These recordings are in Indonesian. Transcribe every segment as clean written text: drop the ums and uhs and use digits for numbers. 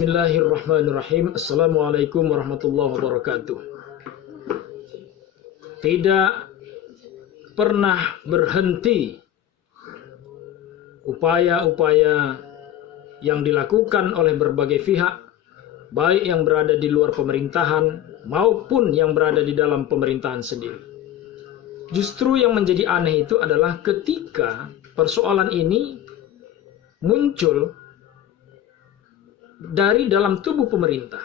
Bismillahirrahmanirrahim. Assalamualaikum warahmatullahi wabarakatuh. Tidak pernah berhenti upaya-upaya yang dilakukan oleh berbagai pihak, baik yang berada di luar pemerintahan maupun yang berada di dalam pemerintahan sendiri. Justru yang menjadi aneh itu adalah ketika persoalan ini muncul dari dalam tubuh pemerintah.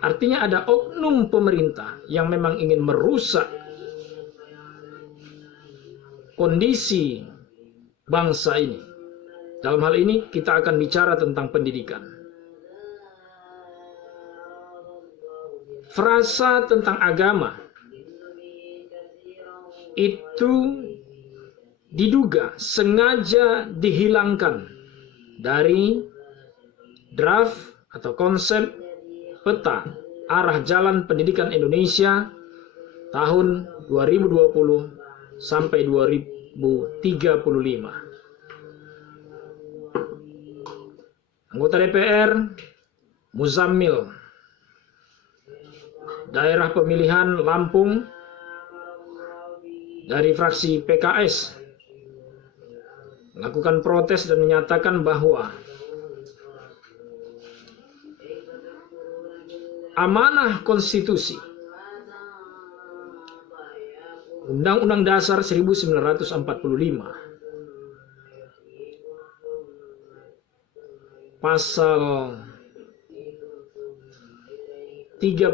Artinya ada oknum pemerintah yang memang ingin merusak kondisi bangsa ini. Dalam hal ini kita akan bicara tentang pendidikan. Frasa tentang agama itu diduga sengaja dihilangkan dari draft atau konsep peta arah jalan pendidikan Indonesia tahun 2020 sampai 2035. Anggota DPR Muzammil, daerah pemilihan Lampung dari fraksi PKS, melakukan protes dan menyatakan bahwa amanah konstitusi Undang-Undang Dasar 1945 pasal 31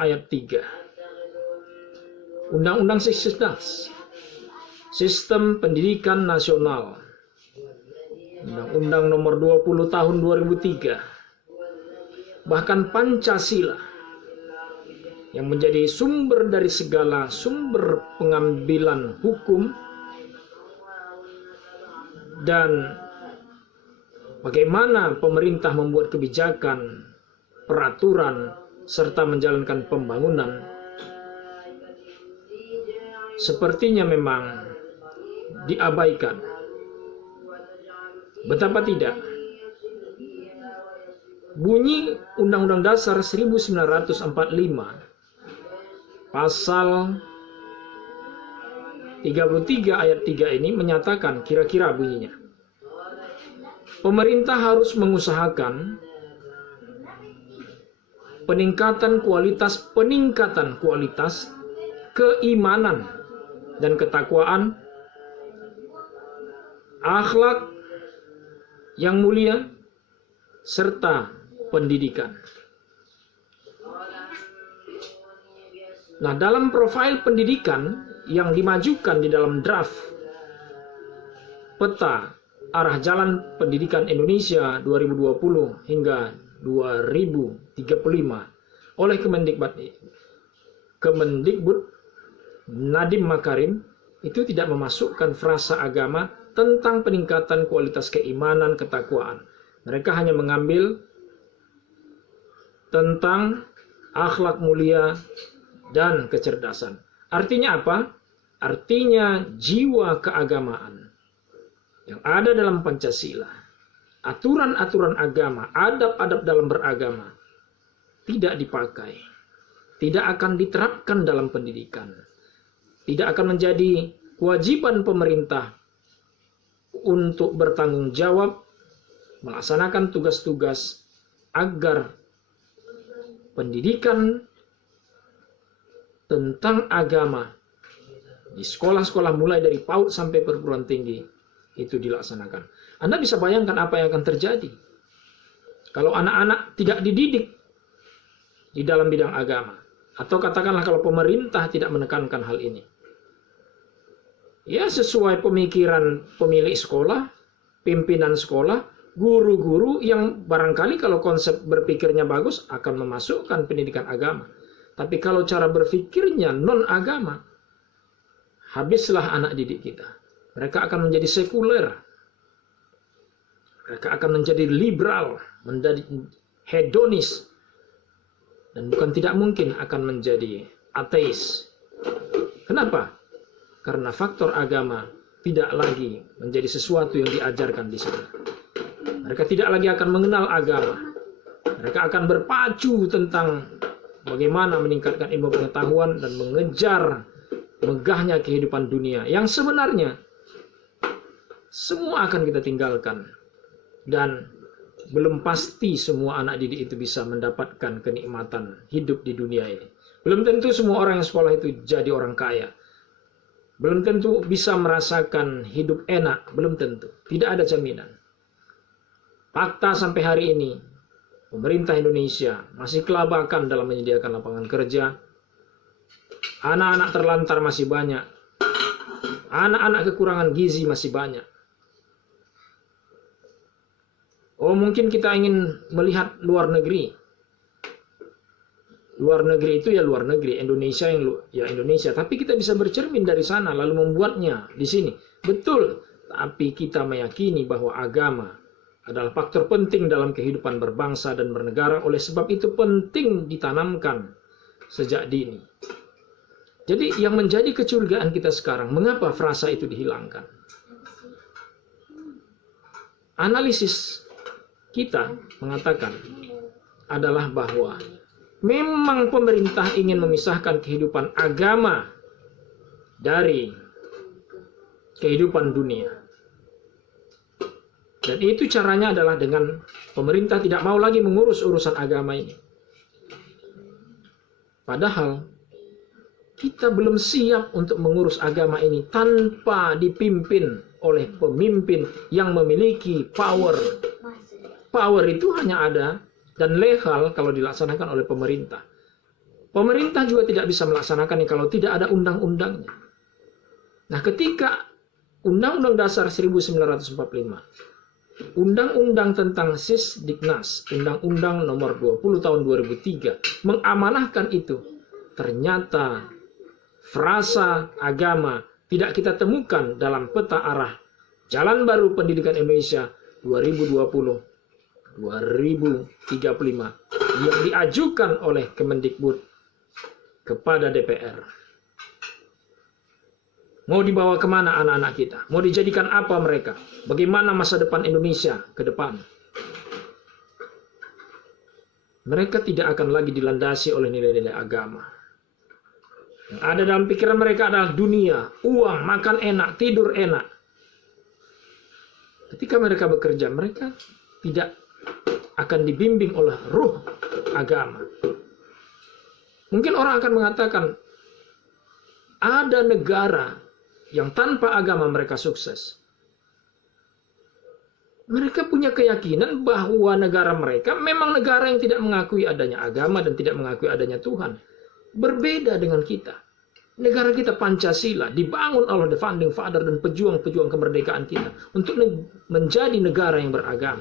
ayat 3 Undang-Undang Sistem Pendidikan Nasional, Undang-Undang Nomor 20 Tahun 2003, bahkan Pancasila yang menjadi sumber dari segala sumber pengambilan hukum dan bagaimana pemerintah membuat kebijakan, peraturan, serta menjalankan pembangunan, sepertinya memang diabaikan. Betapa tidak. Bunyi Undang-Undang Dasar 1945 pasal 33 ayat 3 ini menyatakan kira-kira bunyinya, pemerintah harus mengusahakan peningkatan kualitas keimanan dan ketakwaan, akhlak yang mulia, serta pendidikan. Nah, dalam profil pendidikan yang dimajukan di dalam draft peta arah jalan pendidikan Indonesia 2020 hingga 2035 oleh Kemendikbud Nadiem Makarim itu tidak memasukkan frasa agama tentang peningkatan kualitas keimanan, ketakwaan. Mereka hanya mengambil tentang akhlak mulia dan kecerdasan. Artinya apa? Artinya jiwa keagamaan yang ada dalam Pancasila, aturan-aturan agama, adab-adab dalam beragama tidak dipakai, tidak akan diterapkan dalam pendidikan, tidak akan menjadi kewajiban pemerintah untuk bertanggung jawab melaksanakan tugas-tugas agar pendidikan tentang agama di sekolah-sekolah mulai dari PAUD sampai perguruan tinggi itu dilaksanakan. Anda bisa bayangkan apa yang akan terjadi kalau anak-anak tidak dididik di dalam bidang agama, atau katakanlah kalau pemerintah tidak menekankan hal ini. Ya, sesuai pemikiran pemilik sekolah, pimpinan sekolah, guru-guru yang barangkali kalau konsep berpikirnya bagus akan memasukkan pendidikan agama. Tapi kalau cara berpikirnya non-agama, habislah anak didik kita. Mereka akan menjadi sekuler. Mereka akan menjadi liberal, menjadi hedonis. Dan bukan tidak mungkin akan menjadi ateis. Kenapa? Karena faktor agama tidak lagi menjadi sesuatu yang diajarkan di sana. Mereka tidak lagi akan mengenal agama. Mereka akan berpacu tentang bagaimana meningkatkan ilmu pengetahuan dan mengejar megahnya kehidupan dunia yang sebenarnya semua akan kita tinggalkan. Dan belum pasti semua anak didik itu bisa mendapatkan kenikmatan hidup di dunia ini. Belum tentu semua orang yang sekolah itu jadi orang kaya. Belum tentu bisa merasakan hidup enak, belum tentu. Tidak ada jaminan. Fakta sampai hari ini, pemerintah Indonesia masih kelabakan dalam menyediakan lapangan kerja. Anak-anak terlantar masih banyak. Anak-anak kekurangan gizi masih banyak. Oh, mungkin kita ingin melihat luar negeri. Luar negeri itu ya luar negeri, Indonesia ya Indonesia. Tapi kita bisa bercermin dari sana lalu membuatnya di sini. Betul, tapi kita meyakini bahwa agama adalah faktor penting dalam kehidupan berbangsa dan bernegara. Oleh sebab itu penting ditanamkan sejak dini. Jadi yang menjadi kecurigaan kita sekarang, mengapa frasa itu dihilangkan? Analisis kita mengatakan adalah bahwa memang pemerintah ingin memisahkan kehidupan agama dari kehidupan dunia. Dan itu caranya adalah dengan pemerintah tidak mau lagi mengurus urusan agama ini. Padahal kita belum siap untuk mengurus agama ini tanpa dipimpin oleh pemimpin yang memiliki power. Power itu hanya ada dan legal kalau dilaksanakan oleh pemerintah. Pemerintah juga tidak bisa melaksanakannya kalau tidak ada undang-undangnya. Nah, ketika Undang-Undang Dasar 1945, Undang-Undang tentang Sisdiknas, Undang-Undang Nomor 20 Tahun 2003 mengamanahkan itu, ternyata frasa agama tidak kita temukan dalam peta arah Jalan Baru Pendidikan Indonesia 2020-2035 yang diajukan oleh Kemendikbud kepada DPR. Mau dibawa kemana anak-anak kita? Mau dijadikan apa mereka? Bagaimana masa depan Indonesia ke depan? Mereka tidak akan lagi dilandasi oleh nilai-nilai agama. Yang ada dalam pikiran mereka adalah dunia, uang, makan enak, tidur enak. Ketika mereka bekerja, mereka tidak akan dibimbing oleh ruh agama. Mungkin orang akan mengatakan, ada negara yang tanpa agama mereka sukses. Mereka punya keyakinan bahwa negara mereka memang negara yang tidak mengakui adanya agama dan tidak mengakui adanya Tuhan. Berbeda dengan kita. Negara kita Pancasila dibangun oleh the founding father dan pejuang-pejuang kemerdekaan kita untuk menjadi negara yang beragama.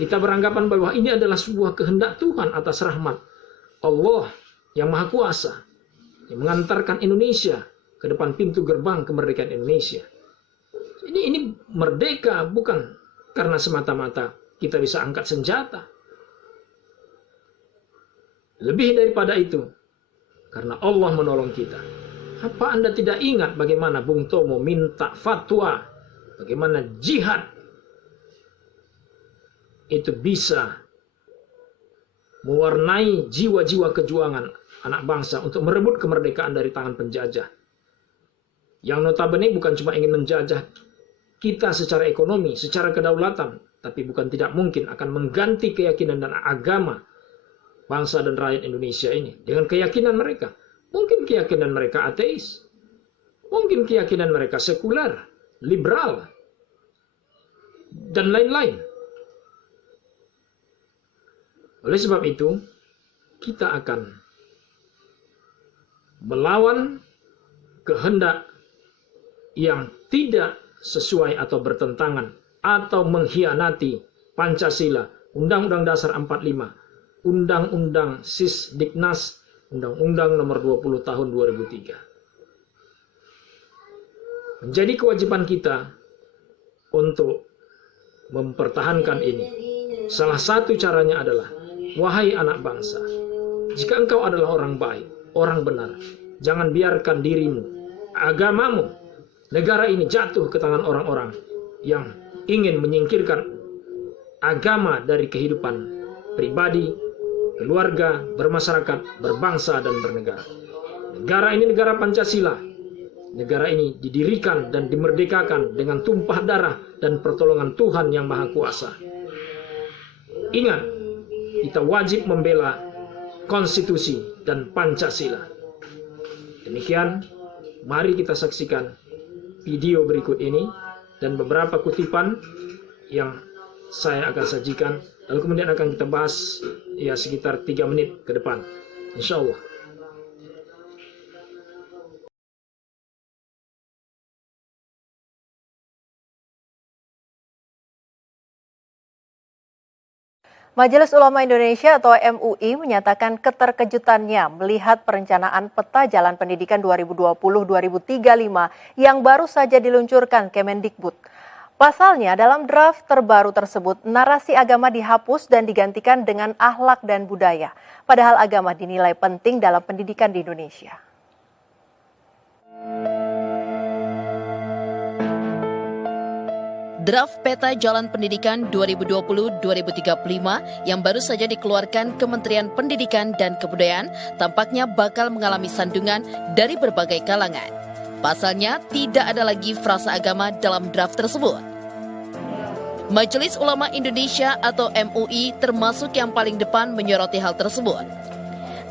Kita beranggapan bahwa ini adalah sebuah kehendak Tuhan atas rahmat Allah yang Maha Kuasa yang mengantarkan Indonesia ke depan pintu gerbang kemerdekaan Indonesia. Ini merdeka bukan karena semata-mata kita bisa angkat senjata. Lebih daripada itu, karena Allah menolong kita. Apa Anda tidak ingat bagaimana Bung Tomo minta fatwa, bagaimana jihad itu bisa mewarnai jiwa-jiwa kejuangan anak bangsa untuk merebut kemerdekaan dari tangan penjajah. Yang notabene bukan cuma ingin menjajah kita secara ekonomi, secara kedaulatan, tapi bukan tidak mungkin akan mengganti keyakinan dan agama bangsa dan rakyat Indonesia ini dengan keyakinan mereka. Mungkin keyakinan mereka ateis, mungkin keyakinan mereka sekuler, liberal, dan lain-lain. Oleh sebab itu, kita akan melawan kehendak yang tidak sesuai atau bertentangan atau mengkhianati Pancasila, Undang-Undang Dasar 45, Undang-Undang Sisdiknas, Undang-Undang Nomor 20 Tahun 2003. Menjadi kewajiban kita untuk mempertahankan ini. Salah satu caranya adalah, wahai anak bangsa, jika engkau adalah orang baik, orang benar, jangan biarkan dirimu, agamamu, negara ini jatuh ke tangan orang-orang yang ingin menyingkirkan agama dari kehidupan pribadi, keluarga, bermasyarakat, berbangsa, dan bernegara. Negara ini negara Pancasila. Negara ini didirikan dan dimerdekakan dengan tumpah darah dan pertolongan Tuhan Yang Maha Kuasa. Ingat, kita wajib membela konstitusi dan Pancasila. Demikian, mari kita saksikan video berikut ini dan beberapa kutipan yang saya akan sajikan. Lalu kemudian akan kita bahas ya sekitar 3 menit ke depan, insya Allah. Majelis Ulama Indonesia atau MUI menyatakan keterkejutannya melihat perencanaan peta jalan pendidikan 2020-2035 yang baru saja diluncurkan Kemendikbud. Pasalnya, dalam draft terbaru tersebut, narasi agama dihapus dan digantikan dengan akhlak dan budaya. Padahal agama dinilai penting dalam pendidikan di Indonesia. Draft Peta Jalan Pendidikan 2020-2035 yang baru saja dikeluarkan Kementerian Pendidikan dan Kebudayaan tampaknya bakal mengalami sandungan dari berbagai kalangan. Pasalnya, tidak ada lagi frasa agama dalam draft tersebut. Majelis Ulama Indonesia atau MUI termasuk yang paling depan menyoroti hal tersebut.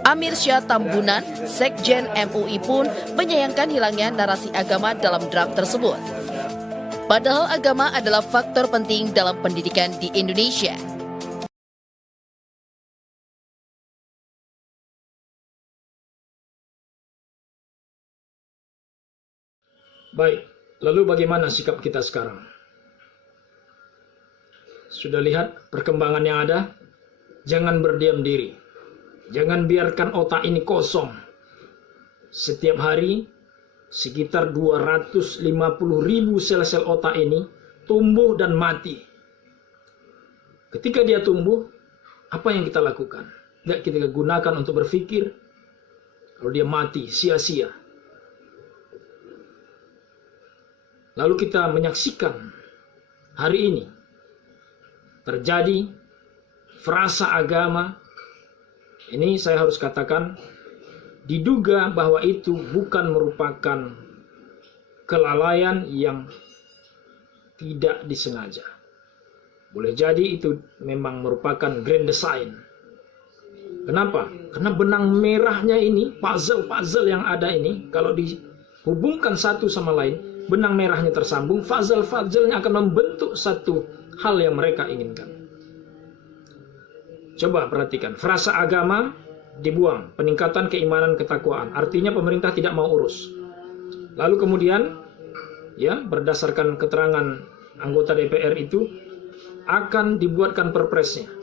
Amir Syah Tambunan, Sekjen MUI pun menyayangkan hilangnya narasi agama dalam draft tersebut. Padahal agama adalah faktor penting dalam pendidikan di Indonesia. Baik, lalu bagaimana sikap kita sekarang? Sudah lihat perkembangan yang ada? Jangan berdiam diri. Jangan biarkan otak ini kosong. Setiap hari, sekitar 250.000 sel-sel otak ini tumbuh dan mati. Ketika dia tumbuh, apa yang kita lakukan? Tidak kita gunakan untuk berpikir. Kalau dia mati, sia-sia. Lalu kita menyaksikan hari ini terjadi frasa agama. Ini saya harus katakan, diduga bahwa itu bukan merupakan kelalaian yang tidak disengaja. Boleh jadi itu memang merupakan grand design. Kenapa? Karena benang merahnya ini, puzzle-puzzle yang ada ini, kalau dihubungkan satu sama lain, benang merahnya tersambung, puzzle-puzzle-nya akan membentuk satu hal yang mereka inginkan. Coba perhatikan, frasa agama dibuang, peningkatan keimanan ketakwaan. Artinya pemerintah tidak mau urus. Lalu kemudian, ya, berdasarkan keterangan anggota DPR itu, akan dibuatkan perpresnya.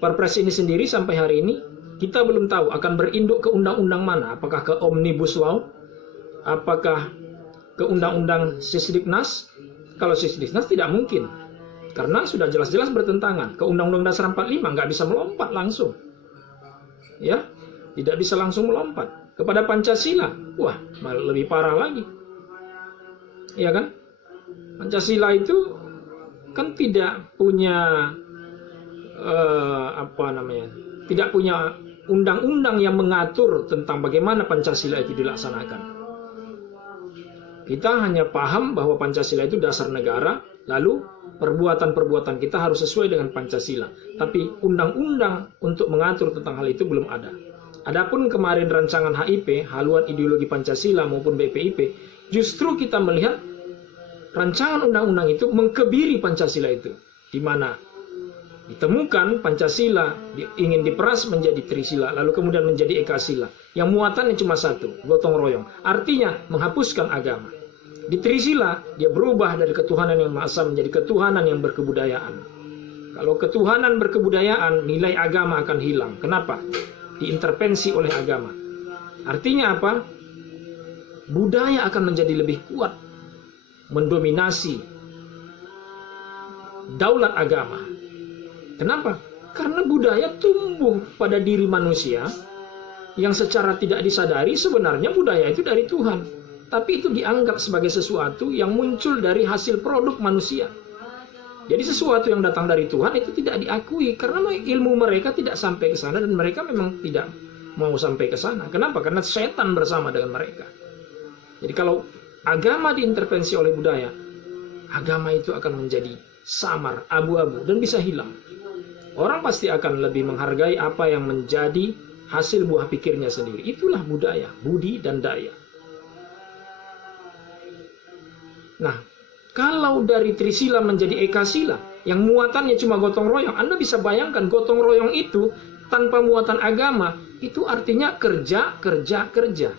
Perpres ini sendiri sampai hari ini, kita belum tahu akan berinduk ke undang-undang mana. Apakah ke Omnibus Law? Apakah ke Undang-Undang Sisdiknas? Kalau Sisdiknas tidak mungkin. Karena sudah jelas-jelas bertentangan. Ke Undang-Undang Dasar 45 nggak bisa melompat langsung. Ya, tidak bisa langsung melompat kepada Pancasila. Wah, lebih parah lagi. Ya kan? Pancasila itu kan tidak punya tidak punya undang-undang yang mengatur tentang bagaimana Pancasila itu dilaksanakan. Kita hanya paham bahwa Pancasila itu dasar negara, lalu perbuatan-perbuatan kita harus sesuai dengan Pancasila. Tapi undang-undang untuk mengatur tentang hal itu belum ada. Adapun kemarin rancangan HIP, Haluan Ideologi Pancasila maupun BPIP, justru kita melihat rancangan undang-undang itu mengkebiri Pancasila itu. Di mana ditemukan Pancasila ingin diperas menjadi Trisila, lalu kemudian menjadi Ekasila. Yang muatannya cuma satu, gotong royong. Artinya menghapuskan agama. Di Trisila, dia berubah dari ketuhanan yang Maha Esa menjadi ketuhanan yang berkebudayaan. Kalau ketuhanan berkebudayaan, nilai agama akan hilang. Kenapa? Diintervensi oleh agama. Artinya apa? Budaya akan menjadi lebih kuat, mendominasi daulat agama. Kenapa? Karena budaya tumbuh pada diri manusia yang secara tidak disadari sebenarnya budaya itu dari Tuhan. Tapi itu dianggap sebagai sesuatu yang muncul dari hasil produk manusia. Jadi sesuatu yang datang dari Tuhan itu tidak diakui karena ilmu mereka tidak sampai ke sana dan mereka memang tidak mau sampai ke sana. Kenapa? Karena setan bersama dengan mereka. Jadi kalau agama diintervensi oleh budaya, agama itu akan menjadi samar, abu-abu dan bisa hilang. Orang pasti akan lebih menghargai apa yang menjadi hasil buah pikirnya sendiri. Itulah budaya, budi dan daya. Nah, kalau dari Trisila menjadi Ekasila, yang muatannya cuma gotong royong, Anda bisa bayangkan gotong royong itu tanpa muatan agama, itu artinya kerja, kerja, kerja.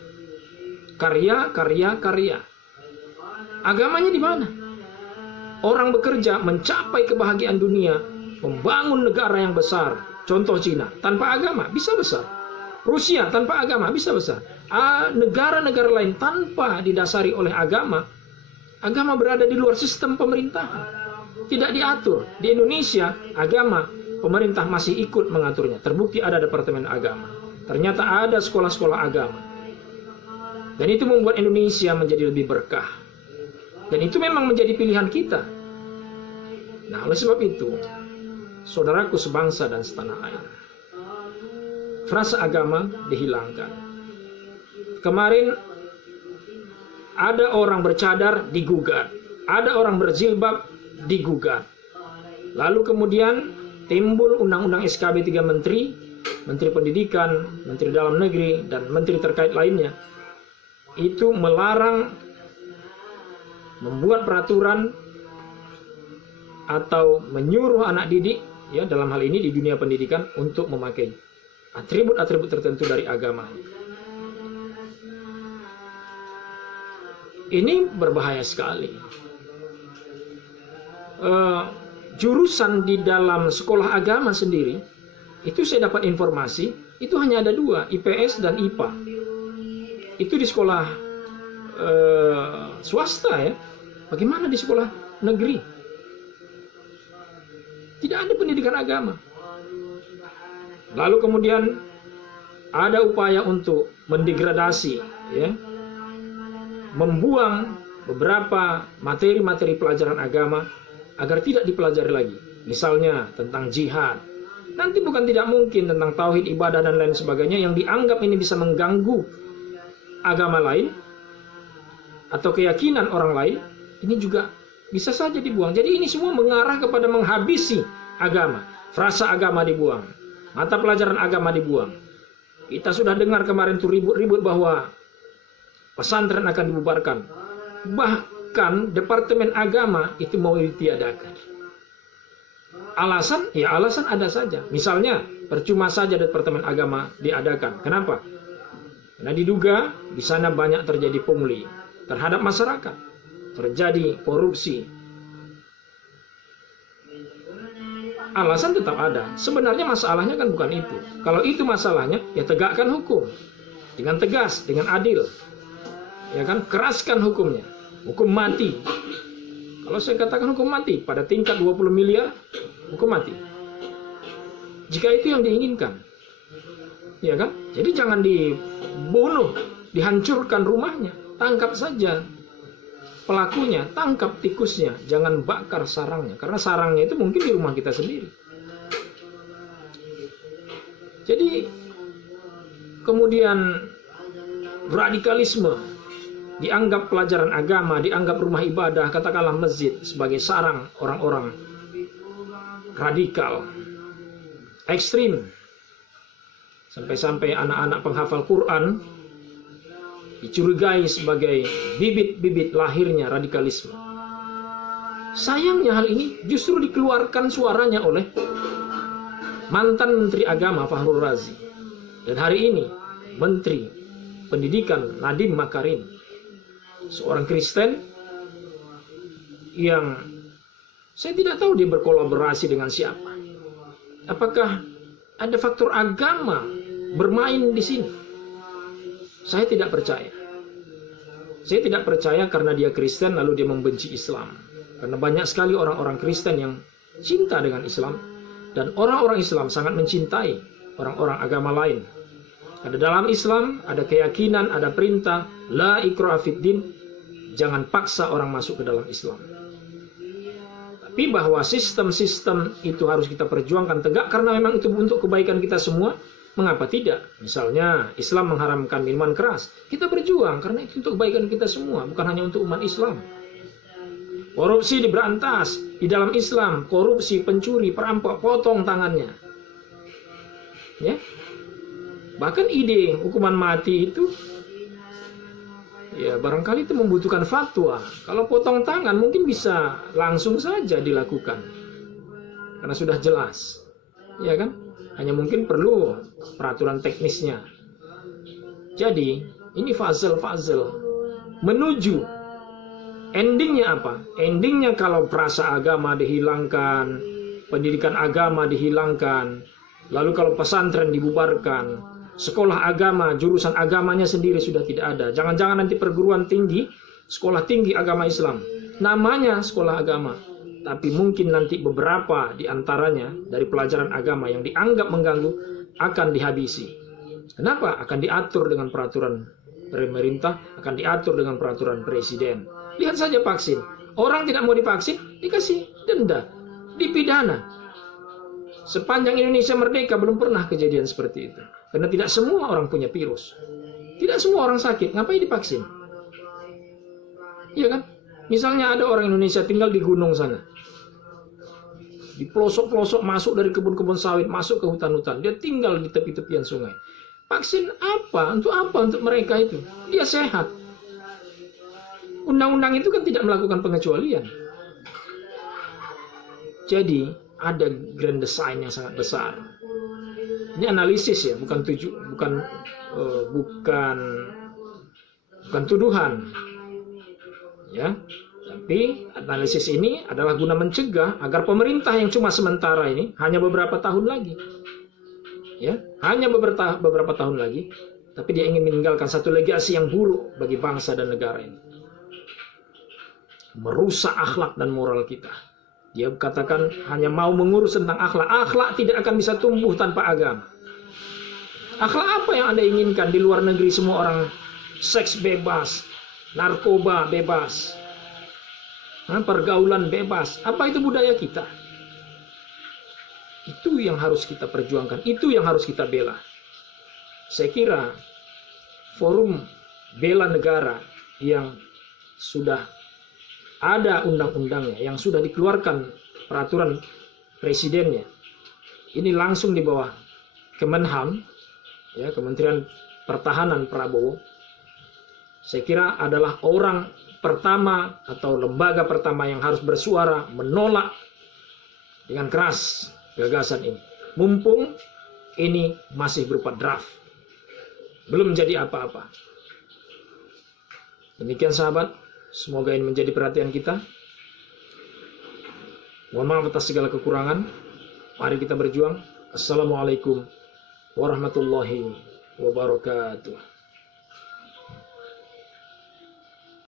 Karya, karya, karya. Agamanya di mana? Orang bekerja mencapai kebahagiaan dunia, membangun negara yang besar. Contoh Cina, tanpa agama bisa besar. Rusia tanpa agama bisa besar. Negara-negara lain tanpa didasari oleh agama, agama berada di luar sistem pemerintahan. Tidak diatur. Di Indonesia, agama, pemerintah masih ikut mengaturnya. Terbukti ada Departemen Agama. Ternyata ada sekolah-sekolah agama. Dan itu membuat Indonesia menjadi lebih berkah. Dan itu memang menjadi pilihan kita. Nah, oleh sebab itu, saudaraku sebangsa dan setanah air, frasa agama dihilangkan. Kemarin ada orang bercadar digugat, ada orang berjilbab digugat. Lalu kemudian timbul undang-undang SKB 3 Menteri, Menteri Pendidikan, Menteri Dalam Negeri, dan Menteri terkait lainnya. Itu melarang membuat peraturan atau menyuruh anak didik, ya dalam hal ini di dunia pendidikan, untuk memakai atribut-atribut tertentu dari agama. Ini berbahaya sekali. Jurusan di dalam sekolah agama sendiri, itu saya dapat informasi, itu hanya ada 2, IPS dan IPA. Itu di sekolah swasta ya. Bagaimana di sekolah negeri? Tidak ada pendidikan agama. Lalu kemudian ada upaya untuk mendegradasi, ya, membuang beberapa materi-materi pelajaran agama agar tidak dipelajari lagi. Misalnya tentang jihad. Nanti bukan tidak mungkin tentang tauhid, ibadah, dan lain sebagainya yang dianggap ini bisa mengganggu agama lain atau keyakinan orang lain, ini juga bisa saja dibuang. Jadi ini semua mengarah kepada menghabisi agama. Frasa agama dibuang, mata pelajaran agama dibuang. Kita sudah dengar kemarin tuh ribut-ribut bahwa pesantren akan dibubarkan. Bahkan Departemen Agama itu mau ditiadakan. Alasan? Ya alasan ada saja. Misalnya percuma saja Departemen Agama diadakan. Kenapa? Karena diduga di sana banyak terjadi pungli terhadap masyarakat. Terjadi korupsi. Alasan tetap ada. Sebenarnya masalahnya kan bukan itu. Kalau itu masalahnya, ya tegakkan hukum dengan tegas, dengan adil. Ya kan, keraskan hukumnya. Hukum mati. Kalau saya katakan hukum mati pada tingkat 20 miliar, hukum mati. Jika itu yang diinginkan. Ya kan? Jadi jangan dibunuh, dihancurkan rumahnya. Tangkap saja pelakunya, tangkap tikusnya, jangan bakar sarangnya, karena sarangnya itu mungkin di rumah kita sendiri. Jadi kemudian radikalisme dianggap pelajaran agama, dianggap rumah ibadah, katakanlah masjid sebagai sarang orang-orang radikal, ekstrim, sampai-sampai anak-anak penghafal Quran dicurigai sebagai bibit-bibit lahirnya radikalisme. Sayangnya hal ini justru dikeluarkan suaranya oleh mantan Menteri Agama Fakhrul Razi. Dan hari ini Menteri Pendidikan Nadiem Makarim, seorang Kristen yang saya tidak tahu dia berkolaborasi dengan siapa. Apakah ada faktor agama bermain di sini? Saya tidak percaya. Saya tidak percaya karena dia Kristen lalu dia membenci Islam. Karena banyak sekali orang-orang Kristen yang cinta dengan Islam. Dan orang-orang Islam sangat mencintai orang-orang agama lain. Ada dalam Islam, ada keyakinan, ada perintah. La ikraha fid din. Jangan paksa orang masuk ke dalam Islam. Tapi bahwa sistem-sistem itu harus kita perjuangkan tegak karena memang itu untuk kebaikan kita semua, mengapa tidak? Misalnya Islam mengharamkan minuman keras, kita berjuang karena itu untuk kebaikan kita semua, bukan hanya untuk umat Islam. Korupsi diberantas di dalam Islam, korupsi, pencuri, perampok, potong tangannya. Ya. Bahkan ide hukuman mati itu ya barangkali itu membutuhkan fatwa. Kalau potong tangan mungkin bisa langsung saja dilakukan. Karena sudah jelas. Ya kan? Hanya mungkin perlu peraturan teknisnya. Jadi, ini fazil-fazil menuju endingnya apa? Endingnya kalau perasa agama dihilangkan, pendidikan agama dihilangkan, lalu kalau pesantren dibubarkan, sekolah agama, jurusan agamanya sendiri sudah tidak ada. Jangan-jangan nanti perguruan tinggi, sekolah tinggi agama Islam. Namanya sekolah agama. Tapi mungkin nanti beberapa di antaranya dari pelajaran agama yang dianggap mengganggu akan dihabisi. Kenapa? Akan diatur dengan peraturan pemerintah, akan diatur dengan peraturan presiden. Lihat saja vaksin. Orang tidak mau divaksin, dikasih denda, dipidana. Sepanjang Indonesia merdeka belum pernah kejadian seperti itu. Karena tidak semua orang punya virus. Tidak semua orang sakit. Ngapain divaksin? Iya kan? Misalnya ada orang Indonesia tinggal di gunung sana. Di pelosok-pelosok masuk dari kebun-kebun sawit, masuk ke hutan-hutan. Dia tinggal di tepi-tepian sungai. Vaksin apa? Untuk apa? Untuk mereka itu. Dia sehat. Undang-undang itu kan tidak melakukan pengecualian. Jadi, ada grand design yang sangat besar. Ini analisis ya, bukan tuduhan. Ya. Tapi analisis ini adalah guna mencegah agar pemerintah yang cuma sementara ini hanya beberapa tahun lagi. Ya, hanya beberapa tahun lagi, tapi dia ingin meninggalkan satu legasi yang buruk bagi bangsa dan negara ini. Merusak akhlak dan moral kita. Dia katakan hanya mau mengurus tentang akhlak. Akhlak tidak akan bisa tumbuh tanpa agama. Akhlak apa yang Anda inginkan di luar negeri? Semua orang seks bebas, narkoba bebas, pergaulan bebas. Apa itu budaya kita? Itu yang harus kita perjuangkan. Itu yang harus kita bela. Saya kira forum bela negara yang sudah ada undang-undangnya, yang sudah dikeluarkan peraturan presidennya, ini langsung di bawah Kemenham, ya, Kementerian Pertahanan Prabowo. Saya kira adalah orang pertama atau lembaga pertama yang harus bersuara menolak dengan keras gagasan ini. Mumpung ini masih berupa draft, belum jadi apa-apa. Demikian sahabat, semoga ini menjadi perhatian kita. Mohon maaf atas segala kekurangan. Mari kita berjuang. Assalamualaikum warahmatullahi wabarakatuh.